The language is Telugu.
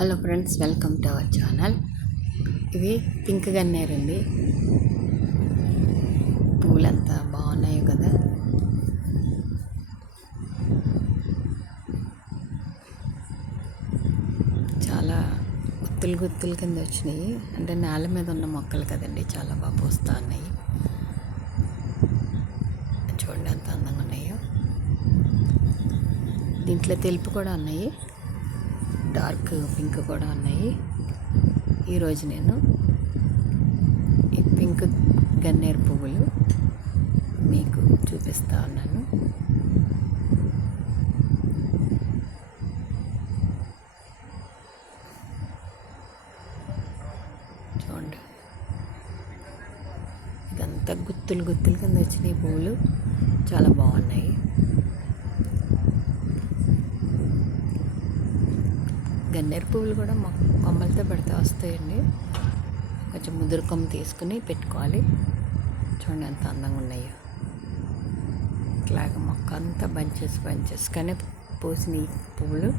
Hello friends, welcome to our channel. ఇవి పింక్ గన్నేరు అండి. పూలంతా బాగున్నాయి కదా. చాలా గుత్తులు గుత్తులు కింద వచ్చినాయి. అంటే నేల మీద ఉన్న మొక్కలు కదండి, చాలా బాగా పూస్తూ ఉన్నాయి. చూడండి ఎంత అందంగా ఉన్నాయో. దీంట్లో తెలుపు కూడా ఉన్నాయి, డార్క్ పింక్ కూడా ఉన్నాయి. ఈరోజు నేను ఈ పింక్ గన్నేరు పువ్వులు మీకు చూపిస్తా ఉన్నాను. చూడండి, ఇదంతా గుత్తులు గుత్తులు కింద వచ్చినాయి పువ్వులు, చాలా బాగున్నాయి. గన్నేరు పువ్వులు కూడా కొమ్మలతో పెడితే వస్తాయండి. కొంచెం ముదురు కొమ్మ తీసుకుని పెట్టుకోవాలి. చూడండి ఎంత అందంగా ఉన్నాయో. ఇట్లాగ మొక్క అంతా బంచెస్ కానీ పూసిన ఈ పువ్వులు